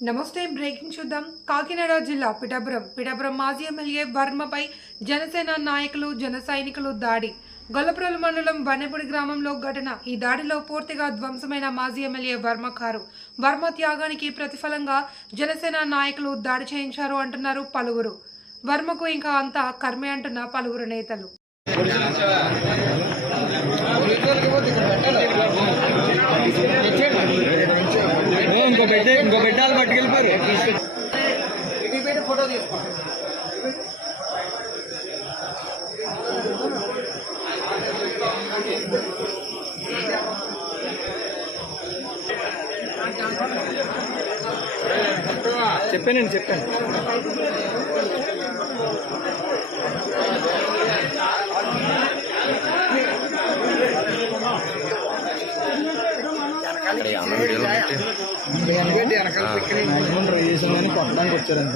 నమస్తే బ్రేకింగ్ చూద్దాం. కాకినాడ జిల్లా పిఠాపురం మాజీ ఎమ్మెల్యే వర్మపై జనసేన నాయకులు జన సైనికులు దాడి. గొల్లప్రోలు మండలం వన్నెపూడి గ్రామంలో ఘటన. ఈ దాడిలో పూర్తిగా ధ్వంసమైన మాజీ ఎమ్మెల్యే వర్మ కారు. వర్మ త్యాగానికి ప్రతిఫలంగా జనసేన నాయకులు దాడి చేయించారు అంటున్నారు పలువురు. వర్మకు ఇంకా అంతా కర్మే అంటున్న పలువురు నేతలు. ఇంకో బిడ్డలు పట్టుకెళ్ళిపోయారు. ఫోటో తీసుకో. చెప్పాను. కొట్టడానికి వచ్చారంత